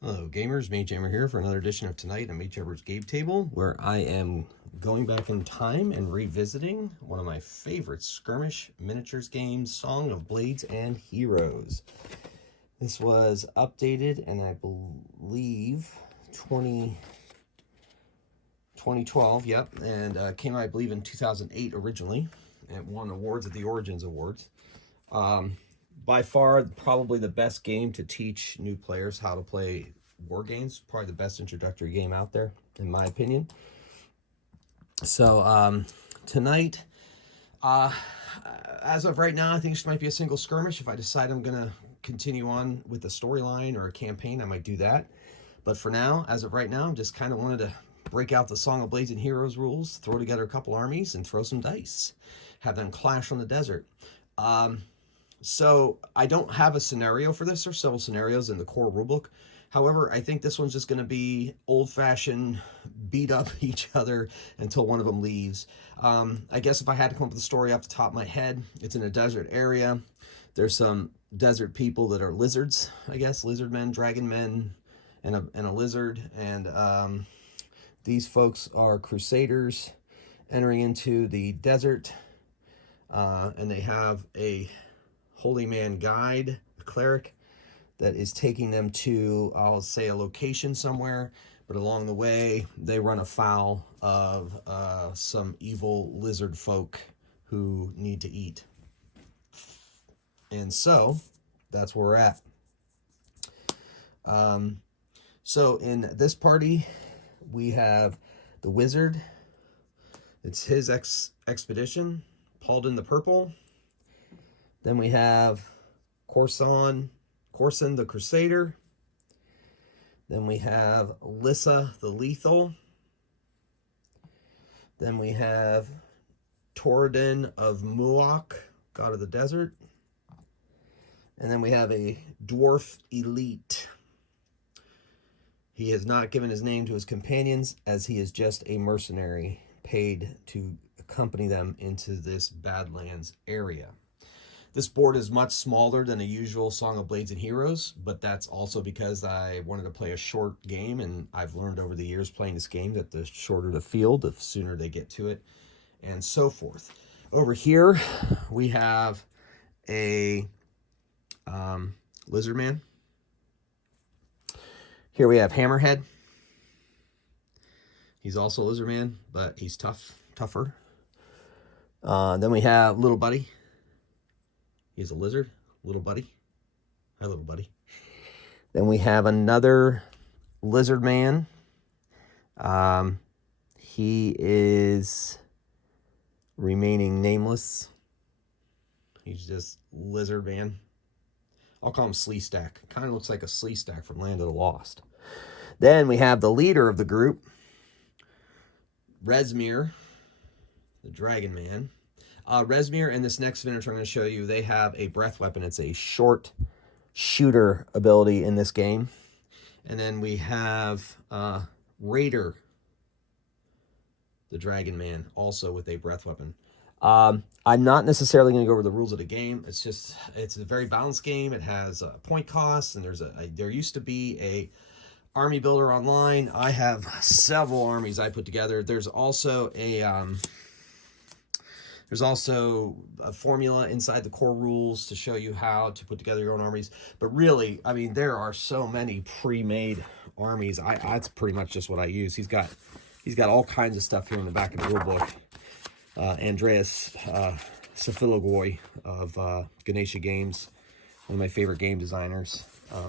Hello gamers, Mage Jammer here for another edition of Tonight on Mage Jammer's Game Table, where I am going back in time and revisiting one of my favorite Skirmish miniatures games, Song of Blades and Heroes. This was updated and I believe 2012, yep, and came out I believe in 2008 originally, and won awards at the Origins Awards. By far, probably the best game to teach new players how to play war games. Probably the best introductory game out there, in my opinion. So tonight, as of right now, I think this might be a single skirmish. If I decide I'm going to continue on with the storyline or a campaign, I might do that. But for now, as of right now, I'm just kind of wanted to break out the Song of Blades and Heroes rules, throw together a couple armies, and throw some dice. Have them clash on the desert. So I don't have a scenario for this. There's several scenarios in the core rulebook. However, I think this one's just going to be old-fashioned, beat up each other until one of them leaves. I guess if I had to come up with a story off the top of my head, it's in a desert area. There's some desert people that are lizards, I guess, lizard men, dragon men, and a lizard. And these folks are crusaders entering into the desert, and they have a holy man guide, a cleric, that is taking them to, I'll say, a location somewhere, but along the way they run afoul of some evil lizard folk who need to eat. And so that's where we're at. So in this party we have the wizard. It's his expedition, Paulden the Purple. Then we have Corson the Crusader. Then we have Lissa the Lethal. Then we have Torridon of Muok, God of the Desert. And then we have a Dwarf Elite. He has not given his name to his companions, as he is just a mercenary paid to accompany them into this Badlands area. This board is much smaller than a usual Song of Blades and Heroes, but that's also because I wanted to play a short game, and I've learned over the years playing this game that the shorter the field, the sooner they get to it, and so forth. Over here, we have a lizard man. Here we have Hammerhead. He's also a lizard man, but he's tougher. Then we have Little Buddy. He's a lizard, Little Buddy. Hi, Little Buddy. Then we have another lizard man. He is remaining nameless. He's just lizard man. I'll call him Sleestack. Kind of looks like a Sleestack from Land of the Lost. Then we have the leader of the group, Resir, the Dragon Man. Resir and this next miniature I'm going to show you, they have a breath weapon. It's a short shooter ability in this game. And then we have Raider, the Dragon Man, also with a breath weapon. I'm not necessarily going to go over the rules of the game. It's a very balanced game. It has point costs, and there used to be a army builder online. I have several armies I put together. There's also a formula inside the core rules to show you how to put together your own armies. But really, I mean, there are so many pre-made armies. That's pretty much just what I use. He's got all kinds of stuff here in the back of the rule book. Andreas Safilogoi of Ganesha Games, one of my favorite game designers.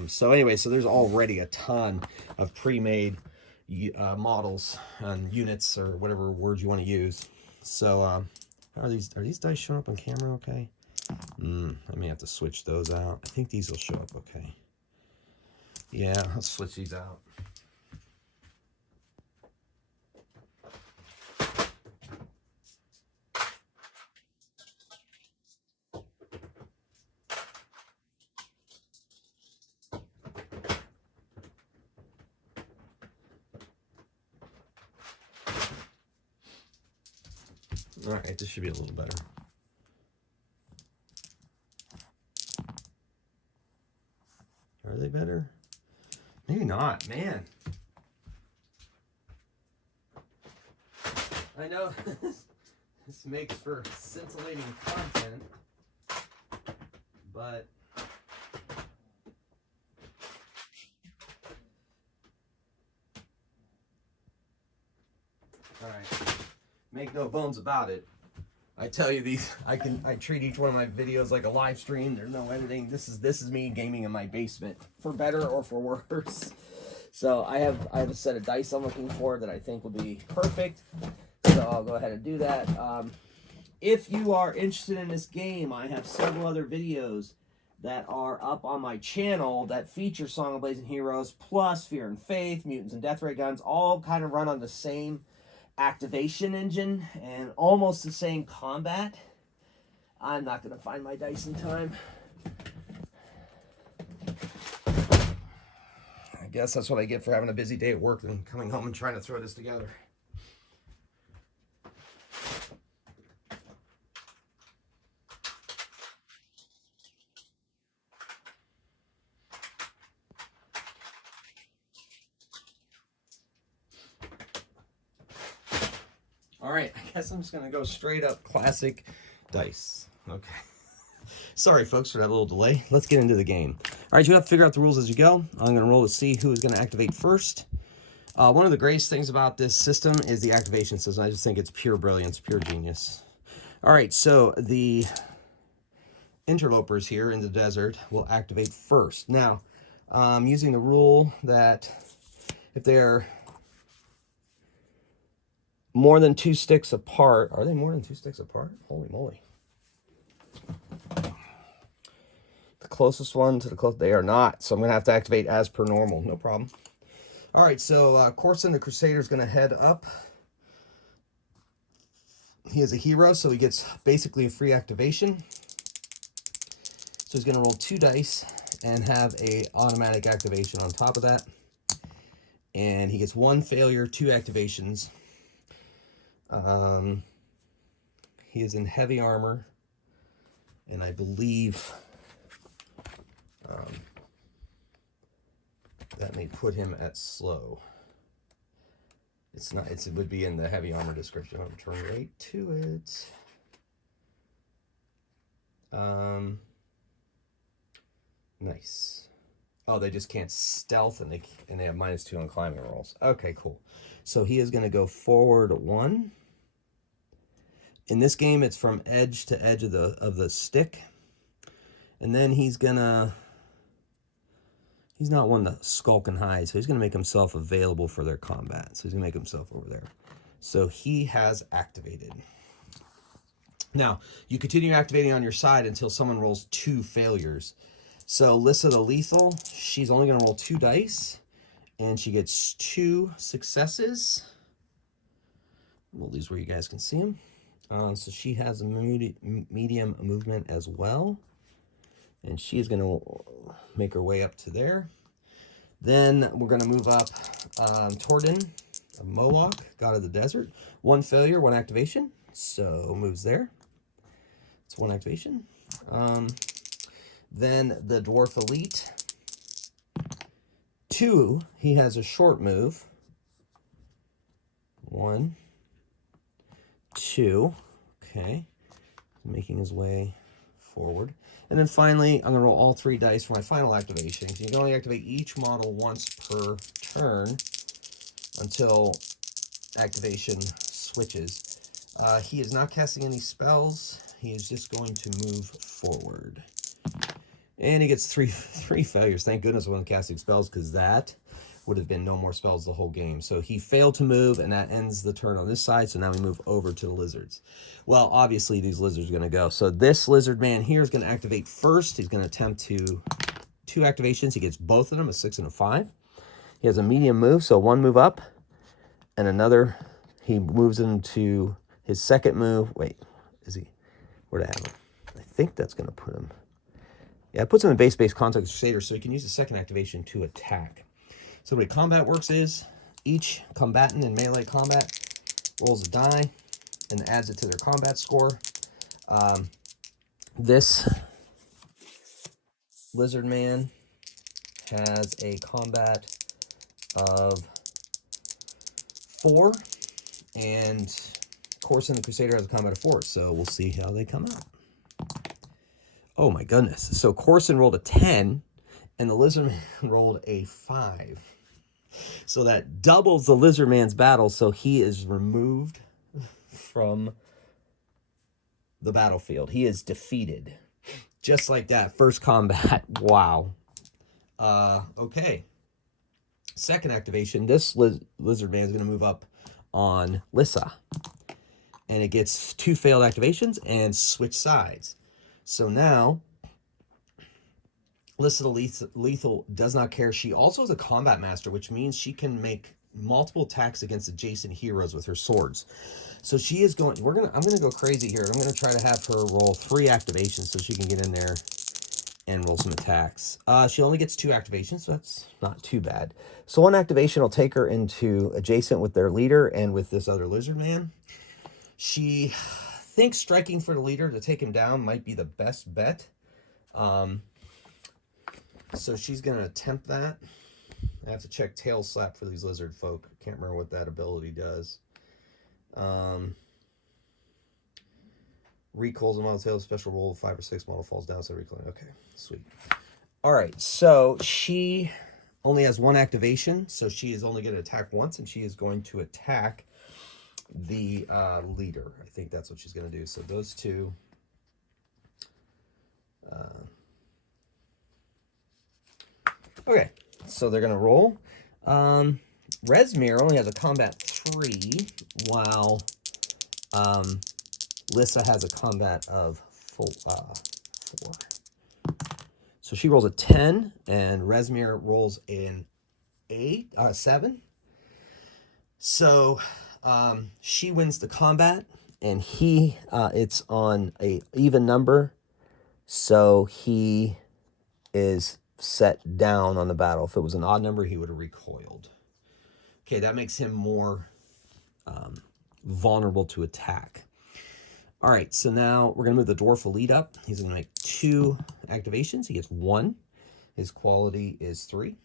So anyway, so there's already a ton of pre-made models and units, or whatever word you want to use. So are these dice showing up on camera okay? I may have to switch those out. I think these will show up okay. Yeah, I'll switch these out. All right, this should be a little better. Are they better? Maybe not, man. I know this makes for scintillating content, but all right, make no bones about it. I tell you, these I treat each one of my videos like a live stream. There's no editing. This is me gaming in my basement, for better or for worse. So I have a set of dice I'm looking for that I think will be perfect. So I'll go ahead and do that. If you are interested in this game, I have several other videos that are up on my channel that feature Song of Blazing Heroes, plus Fear and Faith, Mutants and Death Ray Guns, all kind of run on the same activation engine and almost the same combat. I'm not going to find my dice in time. I guess that's what I get for having a busy day at work and coming home and trying to throw this together. All right, I guess I'm just going to go straight up classic dice. Okay. Sorry, folks, for that little delay. Let's get into the game. All right, you have to figure out the rules as you go. I'm going to roll to see who is going to activate first. One of the greatest things about this system is the activation system. I just think it's pure brilliance, pure genius. All right, so the interlopers here in the desert will activate first. Now, using the rule that if they're more than 2 sticks apart, are they more than 2 sticks apart? Holy moly. The closest one to the closest, they are not. So I'm going to have to activate as per normal. No problem. All right, so Corson, the Crusader, is going to head up. He is a hero, so he gets basically a free activation. So he's going to roll 2 dice and have a automatic activation on top of that. And he gets 1 failure, 2 activations. He is in heavy armor, and I believe that may put him at slow. It's not. It would be in the heavy armor description. I'll turn right to it. Nice. Oh, they just can't stealth, and they have -2 on climbing rolls. Okay, cool. So he is going to go forward 1. In this game, it's from edge to edge of the stick, and then he's not one to skulk and hide, so he's gonna make himself available for their combat. So he's gonna make himself over there. So he has activated. Now you continue activating on your side until someone rolls 2 failures. So Lissa the lethal, she's only gonna roll 2 dice, and she gets 2 successes. Roll these where you guys can see them. So she has a medium movement as well. And she's going to make her way up to there. Then we're going to move up Tordin, a Moloch, God of the Desert. 1 failure, 1 activation. So moves there. It's 1 activation. Then the Dwarf Elite. 2, he has a short move. 1, 2, okay, making his way forward. And then finally, I'm going to roll all 3 dice for my final activation. You can only activate each model once per turn until activation switches. He is not casting any spells. He is just going to move forward. And he gets 3 failures. Thank goodness I wasn't casting spells, because that would have been no more spells the whole game. So he failed to move, and that ends the turn on this side. So now we move over to the lizards. Well, obviously these lizards are going to go. So this lizard man here is going to activate first. He's going to attempt 2 activations. He gets both of them, a 6 and a 5. He has a medium move, so 1 move up, and another. He moves into his second move. Wait, is he? Where'd I have him? I think that's going to put him. Yeah, it puts him in base contact Crusader, so he can use the second activation to attack. So the way combat works is each combatant in melee combat rolls a die and adds it to their combat score. This lizard man has a combat of 4, and Corson the Crusader has a combat of 4, so we'll see how they come out. Oh my goodness. So Corson rolled a 10, and the Lizardman rolled a 5. So that doubles the Lizardman's battle, so he is removed from the battlefield. He is defeated. Just like that. First combat. Wow. Okay. Second activation. This Lizardman is going to move up on Lissa. And it gets 2 failed activations and switch sides. So now, Lissa the Lethal does not care. She also is a combat master, which means she can make multiple attacks against adjacent heroes with her swords. So she is going, I'm gonna go crazy here. I'm gonna try to have her roll 3 activations so she can get in there and roll some attacks. She only gets 2 activations, so that's not too bad. So 1 activation will take her into adjacent with their leader and with this other lizard man. She thinks striking for the leader to take him down might be the best bet. So she's going to attempt that. I have to check Tail Slap for these lizard folk. Can't remember what that ability does. Recalls a model tail, special roll 5 or 6, model falls down, so recall. Okay, sweet. All right, so she only has 1 activation, so she is only going to attack once, and she is going to attack the leader. I think that's what she's going to do. So those 2. Okay, so they're going to roll. Resir only has a combat 3, while Lissa has a combat of 4. So she rolls a 10, and Resir rolls an 7. So she wins the combat, and it's on a even number, so he is set down on the battle. If it was an odd number, he would have recoiled. Okay, that makes him more vulnerable to attack. All right, so now we're going to move the Dwarf Elite up. He's going to make 2 activations. He gets 1. His quality is 3.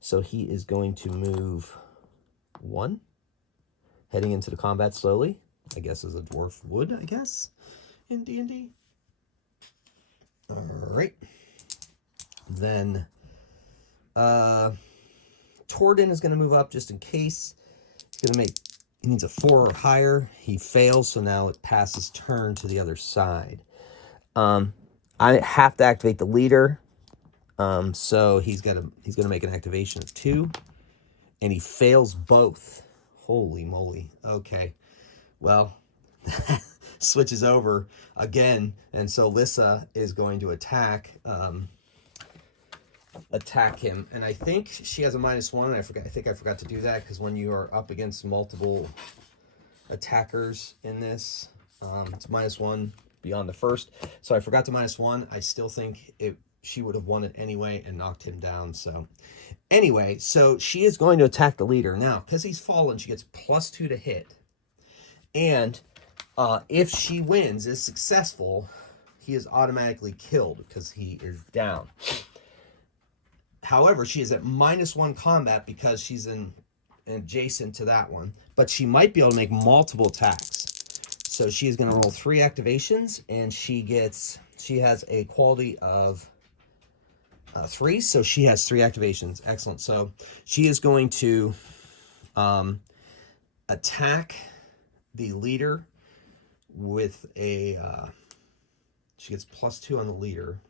So he is going to move 1, heading into the combat slowly. I guess as a dwarf would, I guess, in D&D. All right. Then Torden is going to move up just in case. He's going to make, he needs a 4 or higher. He fails, so now it passes turn to the other side. I have to activate the leader. So he's going to make an activation of 2, and he fails both. Holy moly. Okay. Well, switches over again, and so Lissa is going to attack him, and I think she has a -1, and I think I forgot to do that, because when you are up against multiple attackers in this, it's -1 beyond the first, so I forgot to -1. I still think she would have won it anyway and knocked him down. So anyway, so she is going to attack the leader now. Because he's fallen, she gets +2 to hit, and if she wins, is successful, he is automatically killed because he is down. However, she is at -1 combat because she's adjacent to that one, but she might be able to make multiple attacks. So she is going to roll 3 activations, and she has a quality of 3, so she has 3 activations. Excellent. So she is going to attack the leader with a she gets +2 on the leader.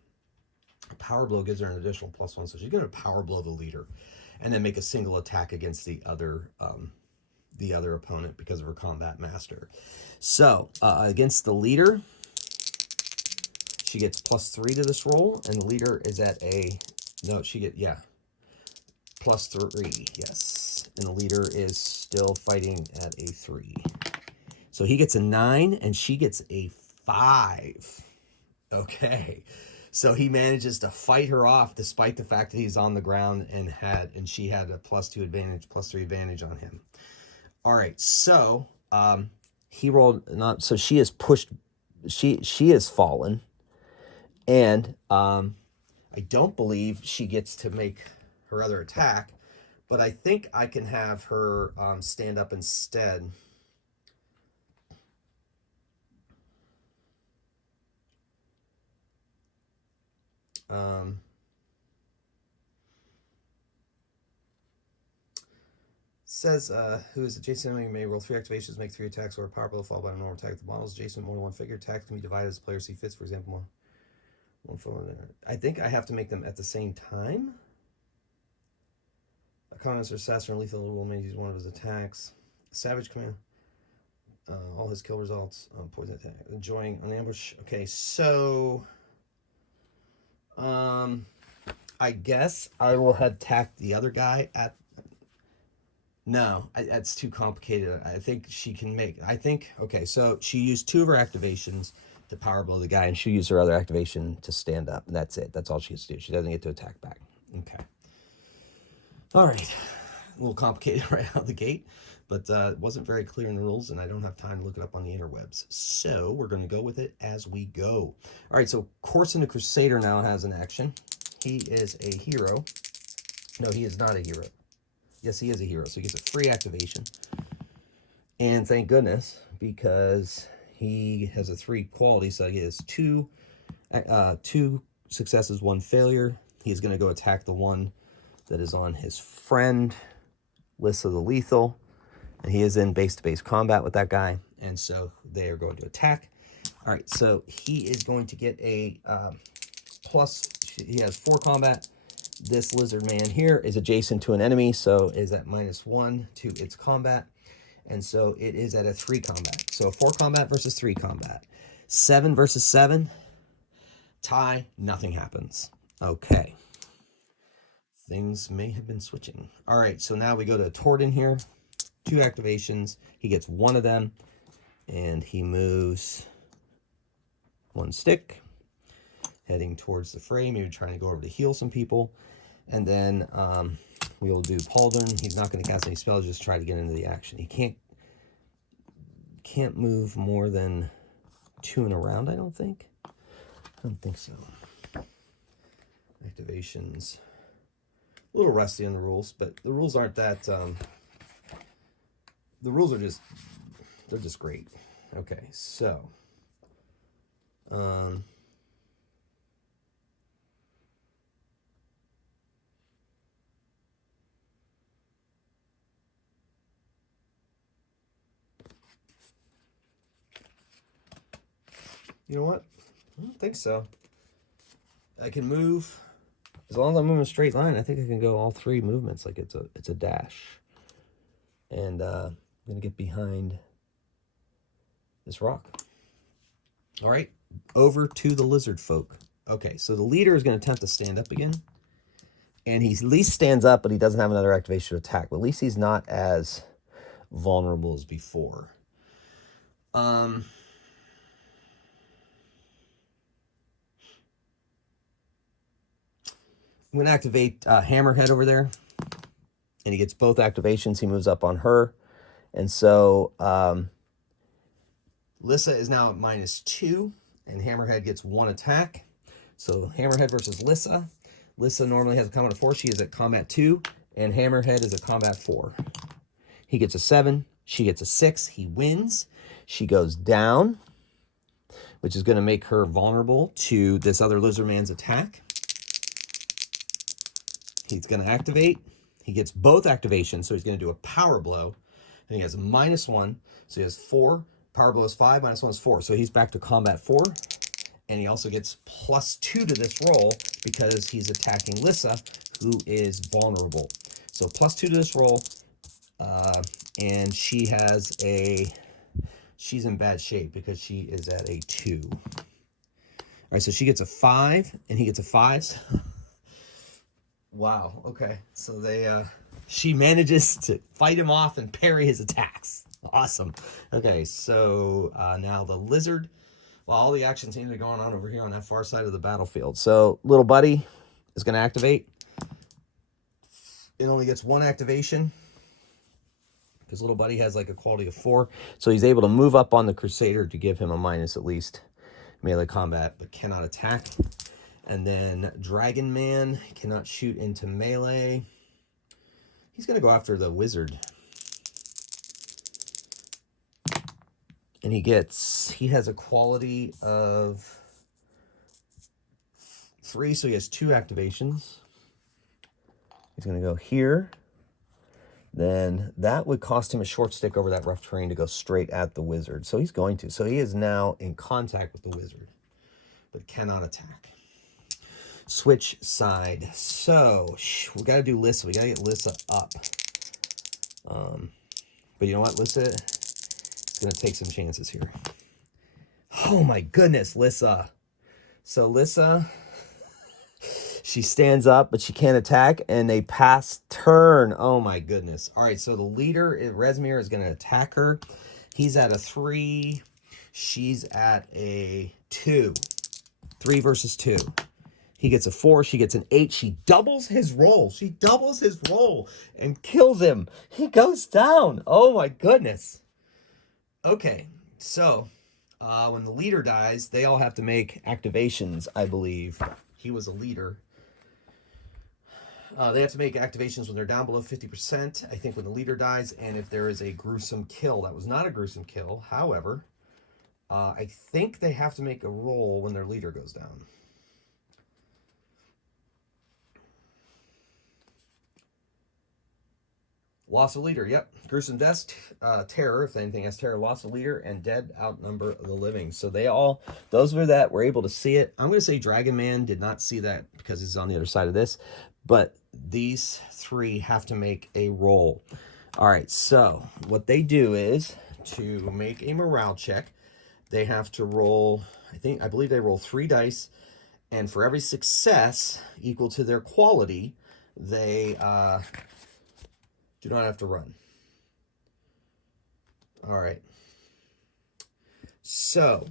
A power blow gives her an additional +1, so she's going to power blow the leader and then make a single attack against the other opponent because of her combat master. So against the leader, she gets +3 to this roll, and the leader is at a +3, yes, and the leader is still fighting at a 3. So he gets a 9, and she gets a 5. Okay, so he manages to fight her off despite the fact that he's on the ground, and she had a +2 advantage, +3 advantage on him. All right, so he rolled not, so she is pushed. She is fallen, and I don't believe she gets to make her other attack, But I think I can have her stand up instead. Says, who is adjacent enemy may roll 3 activations, make 3 attacks, or a power blow followed by a normal attack. The model is adjacent more than one figure. Attacks can be divided as the player see fits. For example, one forward. I think I have to make them at the same time. A communist or assassin or lethal will may use one of his attacks. Savage command. All his kill results. Poison attack. Enjoying an ambush. Okay, so I guess I will attack the other guy at. No, that's too complicated. I think she can make. Okay, so she used 2 of her activations to power blow the guy, and she'll use her other activation to stand up, and that's it. That's all she gets to do. She doesn't get to attack back. Okay. All right. A little complicated right out the gate, but it wasn't very clear in the rules, and I don't have time to look it up on the interwebs. So we're going to go with it as we go. All right, so Corson the Crusader now has an action. He is a hero. No, he is not a hero. Yes, he is a hero, so he gets a free activation. And thank goodness, because he has a 3 quality, so he has 2 successes, 1 failure. He is going to go attack the one that is on his friend, Lissa the Lethal. And he is in base-to-base combat with that guy. And so they are going to attack. All right, so he is going to get a plus. He has 4 combat. This lizard man here is adjacent to an enemy, so is at -1 to its combat. And so it is at a 3 combat. So 4 combat versus 3 combat. 7 versus 7. Tie, nothing happens. Okay. Things may have been switching. All right, so now we go to Torden here. 2 activations. He gets 1 of them, and he moves 1 stick, heading towards the fray, maybe trying to go over to heal some people. And then we'll do Pauldron. He's not going to cast any spells, just try to get into the action. He can't move more than 2 in a round, I don't think. I don't think so. Activations. A little rusty on the rules, but the rules aren't that... the rules are just... they're just great. Okay, so... you know what? I don't think so. I can move, as long as I'm moving a straight line, I think I can go all 3 movements like it's a dash. And I'm going to get behind this rock. All right, over to the lizard folk. Okay, so the leader is going to attempt to stand up again. And he at least stands up, but he doesn't have another activation to attack. But at least he's not as vulnerable as before. I'm going to activate Hammerhead over there. And he gets both activations. He moves up on her. And so Lissa is now at -2. And Hammerhead gets 1 attack. So Hammerhead versus Lissa. Lissa normally has a combat of 4. She is at combat 2. And Hammerhead is at combat 4. He gets a 7. She gets a 6. He wins. She goes down, which is going to make her vulnerable to this other lizard man's attack. He's going to activate. He gets both activations, so he's going to do a power blow. And he has -1, so he has 4. Power blow is 5, -1 is 4. So he's back to combat 4. And he also gets +2 to this roll because he's attacking Lissa, who is vulnerable. So +2 to this roll. And she has she's in bad shape because she is at a 2. All right, so she gets a 5, and he gets a 5. So wow, okay. So she manages to fight him off and parry his attacks. Awesome. Okay, so now the lizard, well, all the action seems to be going on over here on that far side of the battlefield. So little buddy is going to activate. It only gets 1 activation because little buddy has like a quality of 4. So he's able to move up on the Crusader to give him a minus at least melee combat, but cannot attack. And then Dragon Man cannot shoot into melee. He's going to go after the wizard. And he has a quality of 3, so he has 2 activations. He's going to go here. Then that would cost him a short stick over that rough terrain to go straight at the wizard. So he's going to. So he is now in contact with the wizard, but cannot attack. Switch side. So we got to do Lissa. We got to get Lissa up. But you know what, Lissa is going to take some chances here. Oh my goodness, Lissa. So Lissa, she stands up, but she can't attack, and they pass turn. Oh my goodness. All right, so the leader, Resir, is going to attack her. He's at a 3. She's at a 2. 3 versus 2. He gets a 4. She gets an 8. She doubles his roll. She doubles his roll and kills him. He goes down. Oh my goodness. Okay, so when the leader dies, they all have to make activations, I believe. He was a leader. They have to make activations when they're down below 50%, I think, when the leader dies, and if there is a gruesome kill. That was not a gruesome kill. However, I think they have to make a roll when their leader goes down. Loss of leader, yep. Gruesome death, terror, if anything has terror, loss of leader, and dead outnumber the living. So those were able to see it. I'm going to say Dragon Man did not see that because he's on the other side of this, but these 3 have to make a roll. All right, so what they do is, to make a morale check, they have to roll, I believe they roll 3 dice, and for every success equal to their quality, they do not have to run. All right. So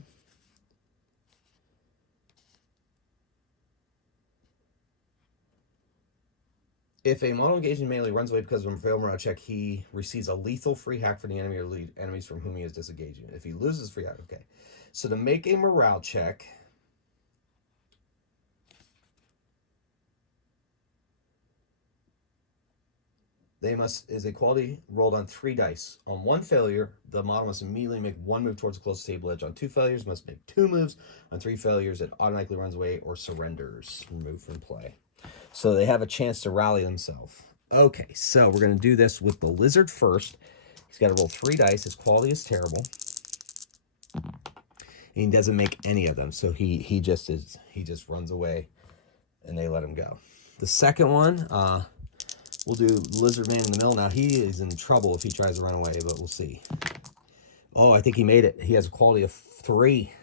if a model engaged in melee runs away because of a failed morale check, he receives a lethal free hack for the enemy or enemies from whom he is disengaging. If he loses free hack, okay. So to make a morale check, is a quality rolled on 3 dice. On 1 failure, the model must immediately make 1 move towards the closest table edge. On 2 failures, must make 2 moves. On 3 failures, it automatically runs away or surrenders. Remove from play. So they have a chance to rally themselves. Okay, so we're going to do this with the lizard first. He's got to roll 3 dice. His quality is terrible. And he doesn't make any of them. So he just runs away and they let him go. The second one, we'll do Lizard Man in the middle. Now, he is in trouble if he tries to run away, but we'll see. Oh, I think he made it. He has a quality of 3.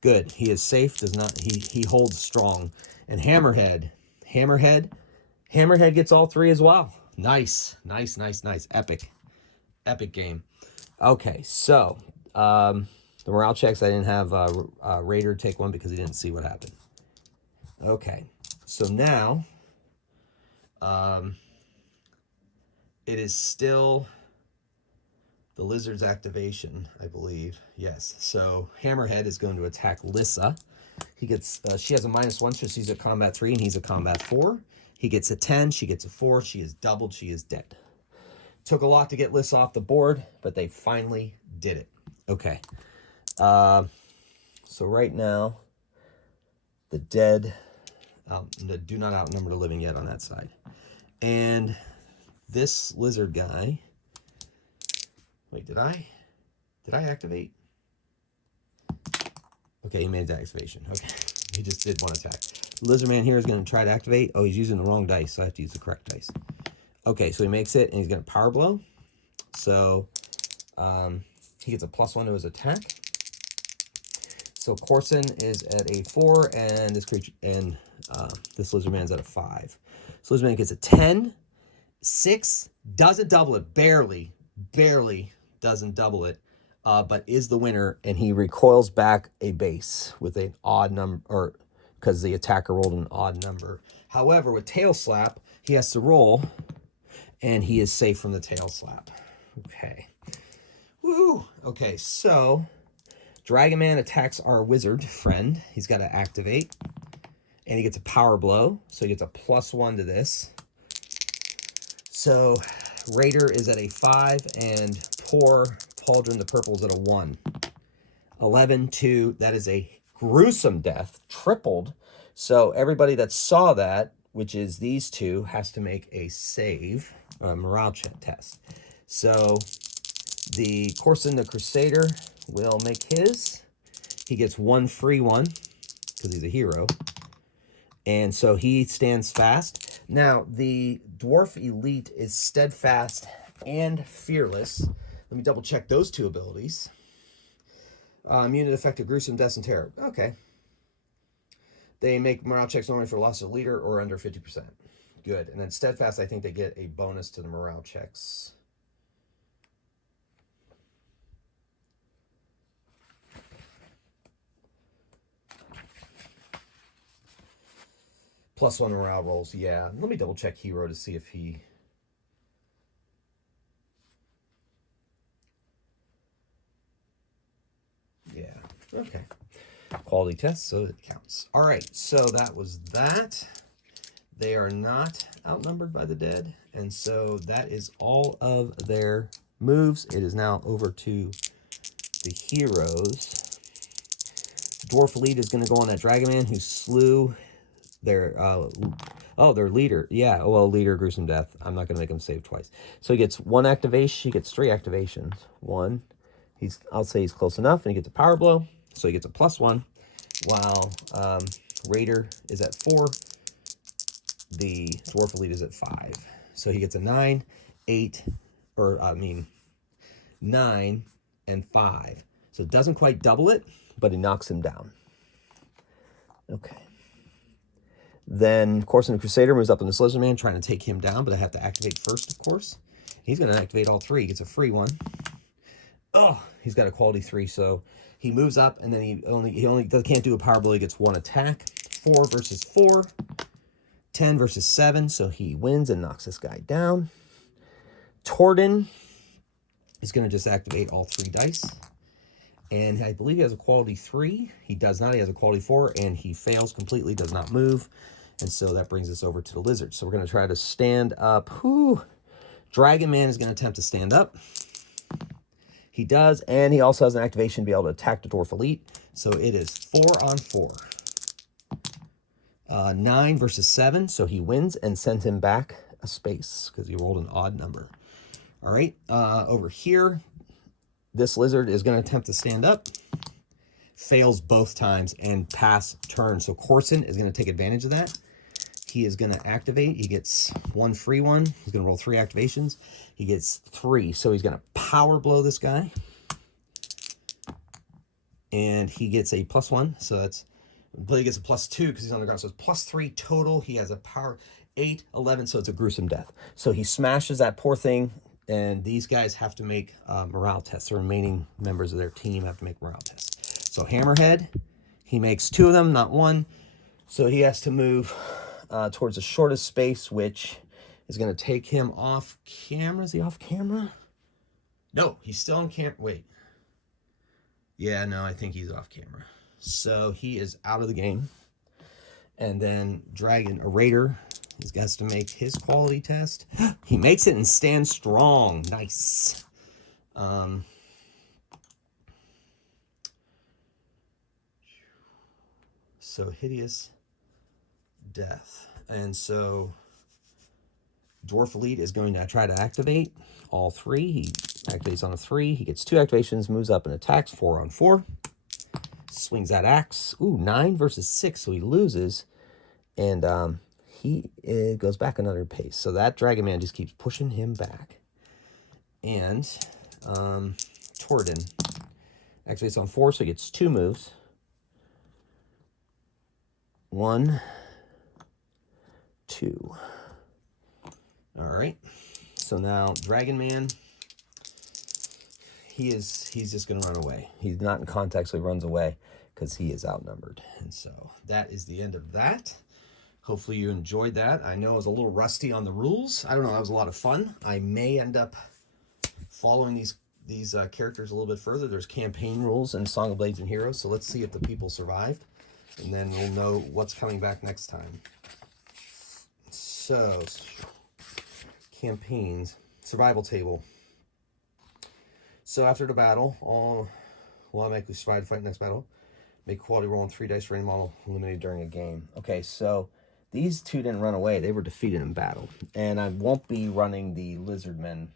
Good. He is safe. He holds strong. And Hammerhead gets all 3 as well. Nice. Epic game. Okay, so the morale checks, I didn't have Raider take one because he didn't see what happened. Okay, so now it is still the lizard's activation, I believe. Yes. So Hammerhead is going to attack Lissa. He gets. She has a -1, so she's at combat 3, and he's at combat 4. He gets a 10. She gets a 4. She is doubled. She is dead. Took a lot to get Lissa off the board, but they finally did it. Okay. So right now, the dead do not outnumber the living yet on that side, and this lizard guy, wait, did I activate? Okay, he made that activation. Okay, he just did 1 attack. Lizard Man here is going to try to activate. Oh, he's using the wrong dice, so I have to use the correct dice. Okay, so he makes it, and he's going to power blow. So he gets a +1 to his attack. So Corson is at a 4, and this creature and this lizard man's at a 5. So lizard man gets a 10. 6 doesn't double it, barely doesn't double it, but is the winner, and he recoils back a base with an odd number, or because the attacker rolled an odd number. However, with tail slap, he has to roll, and he is safe from the tail slap. Okay. Woo! Okay, so Dragon Man attacks our wizard friend. He's got to activate, and he gets a power blow, so he gets a +1 to this. So Raider is at a 5, and poor Pauldron the purple is at a 1. 11, 2, that is a gruesome death, tripled. So everybody that saw that, which is these two, has to make a save, a morale check test. So the Corson the Crusader will make his. He gets 1 free one, because he's a hero. And so he stands fast. Now, the Dwarf Elite is steadfast and fearless. Let me double check those two abilities. Immune to effective gruesome death and terror. Okay. They make morale checks normally for loss of leader or under 50%. Good. And then steadfast, I think they get a bonus to the morale checks. +1 morale rolls, yeah. Let me double check hero to see if he... Yeah, okay. Quality test, so it counts. All right, so that was that. They are not outnumbered by the dead, and so that is all of their moves. It is now over to the heroes. Dwarf Elite is going to go on that Dragon Man who slew their their leader. Yeah, well, leader, gruesome death. I'm not going to make him save twice. So he gets 1 activation. He gets 3 activations. 1. I'll say he's close enough, and he gets a power blow. So he gets a +1. While Raider is at 4. The Dwarf Elite is at 5. So he gets a 9, 9 and 5. So it doesn't quite double it, but he knocks him down. Okay. Then Corson the Crusader moves up on the Lizard Man, trying to take him down, but I have to activate first, of course. He's going to activate all 3. He gets a free one. Oh, he's got a quality 3, so he moves up, and then he can't do a power blow. He gets 1 attack. 4 versus 4. 10 versus 7, so he wins and knocks this guy down. Torden is going to just activate all 3 dice. And I believe he has a quality 3. He does not. He has a quality 4, and he fails completely, does not move. And so that brings us over to the lizard. So we're going to try to stand up. Whew. Dragon Man is going to attempt to stand up. He does, and he also has an activation to be able to attack the Dwarf Elite. So it is 4 on 4. 9 versus 7, so he wins and sends him back a space because he rolled an odd number. All right, over here, this lizard is going to attempt to stand up. Fails both times and pass turn. So Corson is going to take advantage of that. He is going to activate. He gets 1 free one. He's going to roll 3 activations. He gets 3, so he's going to power blow this guy. And he gets a +1, so that's... Blade gets a +2 because he's on the ground, so it's +3 total. He has a power 8, 11, so it's a gruesome death. So he smashes that poor thing, and these guys have to make morale tests. The remaining members of their team have to make morale tests. So Hammerhead, he makes 2 of them, not 1. So he has to move towards the shortest space, which is going to take him off camera. Is he off camera? No, he's still on camera. Wait. Yeah, no, I think he's off camera. So he is out of the game. And then Raider has to make his quality test. He makes it and stands strong. Nice. So hideous death. And so Dwarf Elite is going to try to activate all 3. He activates on a 3. He gets 2 activations, moves up and attacks 4 on 4. Swings that axe. Ooh, 9 versus 6, so he loses. And he goes back another pace. So that Dragon Man just keeps pushing him back. And Torden activates on 4, so he gets 2 moves. 1, 2. All right. So now Dragon Man, he's just going to run away. He's not in contact, so he runs away because he is outnumbered. And so that is the end of that. Hopefully you enjoyed that. I know I was a little rusty on the rules. I don't know. That was a lot of fun. I may end up following these characters a little bit further. There's campaign rules and Song of Blades and Heroes, so let's see if the people survived. And then we'll know what's coming back next time. So, campaigns, survival table. So after the battle, all will automatically survive to fight next battle. Make quality roll on 3 dice for any model eliminated during a game. Okay, so these two didn't run away. They were defeated in battle. And I won't be running the lizard men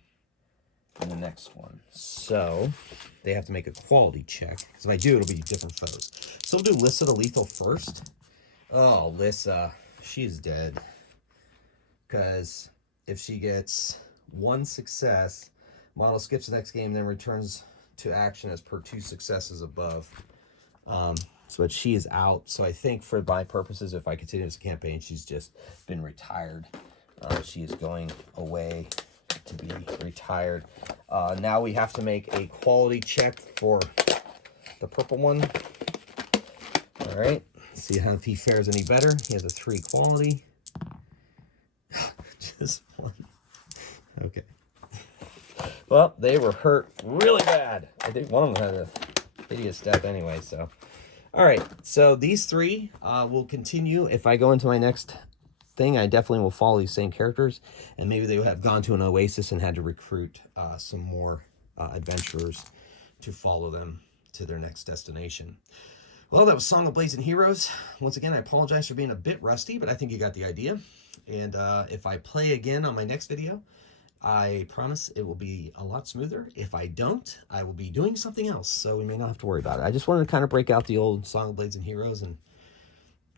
in the next one. So they have to make a quality check. Because if I do, it'll be different foes. So we'll do Lissa the lethal first. Oh, Lissa. She's dead. Because if she gets 1 success, model skips the next game, then returns to action as per 2 successes above. But she is out. So I think for my purposes, if I continue this campaign, she's just been retired. She is going away to be retired. Now we have to make a quality check for the purple one. All right. See how if he fares any better. He has a 3 quality. Just 1. Okay. Well, they were hurt really bad. I think one of them had a hideous death anyway, so. All right, so these 3 will continue. If I go into my next thing, I definitely will follow these same characters, and maybe they would have gone to an oasis and had to recruit some more adventurers to follow them to their next destination. Well, that was Song of Blades and Heroes. Once again, I apologize for being a bit rusty, but I think you got the idea. And if I play again on my next video, I promise it will be a lot smoother. If I don't, I will be doing something else, so we may not have to worry about it. I just wanted to kind of break out the old Song of Blades and Heroes and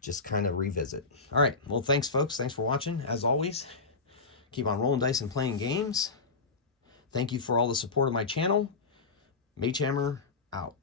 just kind of revisit. All right, well, thanks, folks. Thanks for watching. As always, keep on rolling dice and playing games. Thank you for all the support of my channel. Mage Hammer, out.